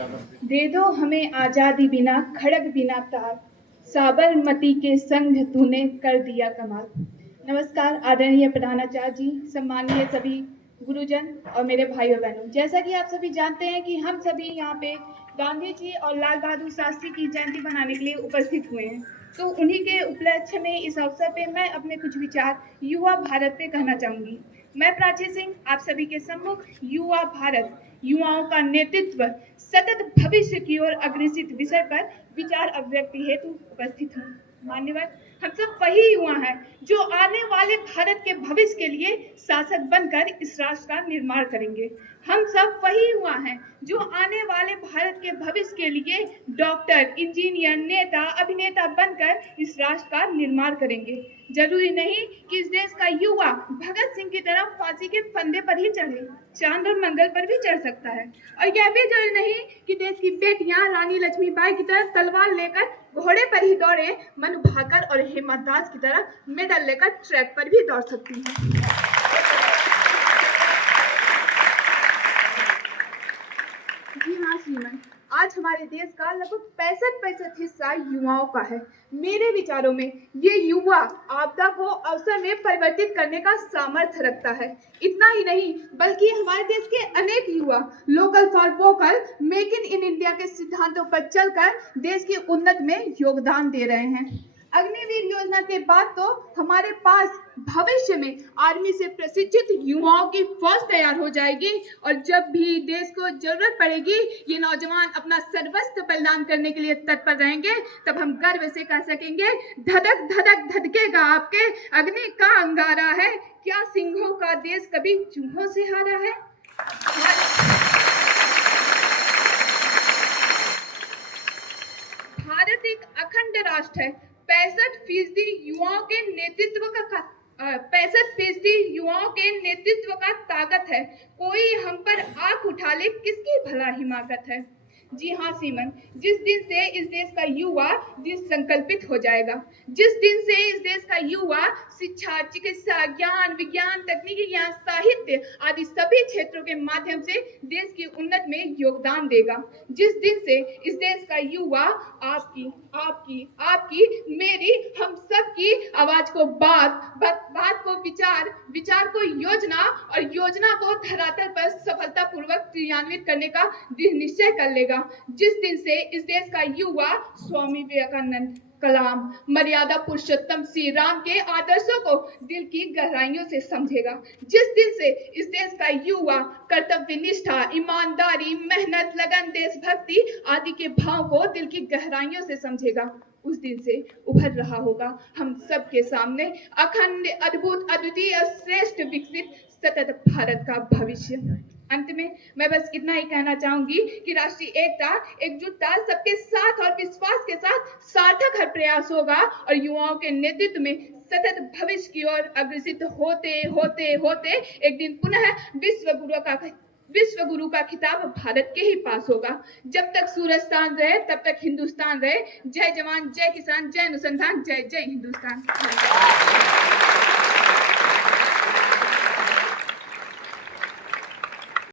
दे दो हमें आजादी बिना खड़ग बिना तार, साबरमती के संग तूने कर दिया कमाल। नमस्कार आदरणीय प्रधानाचार्य जी, सम्मानीय सभी गुरुजन और मेरे भाई और बहनों। जैसा कि आप सभी जानते हैं कि हम सभी यहाँ पे गांधी जी और लाल बहादुर शास्त्री की जयंती मनाने के लिए उपस्थित हुए हैं, तो उन्हीं के उपलक्ष्य में इस अवसर पे मैं अपने कुछ विचार युवा भारत पे कहना चाहूँगी। मैं प्राची सिंह आप सभी के सम्मुख युवा भारत, युवाओं का नेतृत्व, सतत भविष्य की ओर अग्रसित विषय पर विचार अभिव्यक्ति हेतु उपस्थित हूँ। मान्यवर, हम सब वही युवा हैं जो आने वाले भारत के भविष्य के लिए शासक बनकर इस राष्ट्र का निर्माण करेंगे। हम सब वही युवा हैं जो आने वाले भारत के भविष्य के लिए डॉक्टर, इंजीनियर, नेता, अभिनेता बनकर इस राष्ट्र का निर्माण करेंगे। जरूरी नहीं कि इस देश का युवा भगत सिंह की तरह फांसी के फंदे पर ही चढ़े, चांद और मंगल पर भी चढ़ सकता है। और यह भी जरूरी नहीं कि देश की बेटियां रानी लक्ष्मीबाई की तरह तलवार लेकर घोड़े पर ही दौड़े, मनु भाकर और हेमा दास की तरह मेडल लेकर ट्रैक पर भी दौड़ सकती हैं। जी हाँ श्रीमान, आज हमारे देश का लगभग 65% हिस्सा युवाओं का है। मेरे विचारों में ये युवा आपदा को अवसर में परिवर्तित करने का सामर्थ्य रखता है। इतना ही नहीं बल्कि हमारे देश के अनेक युवा local for vocal, make in India के सिद्धांतों पर चलकर देश की उन्नति में योगदान दे रहे हैं। अग्निवीर योजना के बाद तो हमारे पास भविष्य में आर्मी से प्रशिक्षित युवाओं की फौज तैयार हो जाएगी और जब भी देश को जरूरत पड़ेगी ये नौजवान अपना सर्वस्व बलिदान करने के लिए तत्पर रहेंगे। तब हम गर्व से कह सकेंगे, धधक धधक धधकेगा आपके अग्नि का अंगारा है, क्या सिंहों का देश कभी चूहों से हारा है। भारत एक अखंड राष्ट्र है। 65% युवाओं के नेतृत्व का 65% युवाओं के नेतृत्व का ताकत है। कोई हम पर आंख उठा ले किसकी भला हिमाकत है। जी हाँ सीमन, जिस दिन से इस देश का युवा संकल्पित हो जाएगा, जिस दिन से इस देश का युवा शिक्षा, चिकित्सा, ज्ञान, विज्ञान, तकनीकी ज्ञान, साहित्य आदि सभी क्षेत्रों के माध्यम से देश की उन्नति में योगदान देगा, जिस दिन से इस देश का युवा आपकी आपकी आपकी मेरी हम सब की आवाज को बात को विचार को योजना और योजना को धरातल पर सफलतापूर्वक क्रियान्वित करने का दृढ़ निश्चय कर लेगा, जिस दिन से इस देश का युवा स्वामी विवेकानंद, कलाम, मर्यादा पुरुषोत्तम श्री राम के आदर्शों को दिल की गहराइयों से समझेगा, जिस दिन से इस देश का युवा कर्तव्य निष्ठा, ईमानदारी, मेहनत, लगन, देशभक्ति आदि के भाव को दिल की गहराइयों से समझेगा, उस दिन से उभर रहा होगा हम सबके सामने अखंड, अद्भुत, अद्वितीय, श्रेष्ठ, विकसित सतत भारत का भविष्य। अंत में मैं बस इतना ही कहना चाहूंगी कि राष्ट्रीय एकता, एकजुटता, सबके साथ और विश्वास के साथ सार्थक हर प्रयास होगा और युवाओं के नेतृत्व में सतत भविष्य की ओर अग्रसित होते होते होते एक दिन पुनः विश्व गुरु का खिताब भारत के ही पास होगा। जब तक सूरजस्तान रहे तब तक हिंदुस्तान रहे। जय जवान, जय किसान, जय अनुसंधान, जय जय हिंदुस्तान।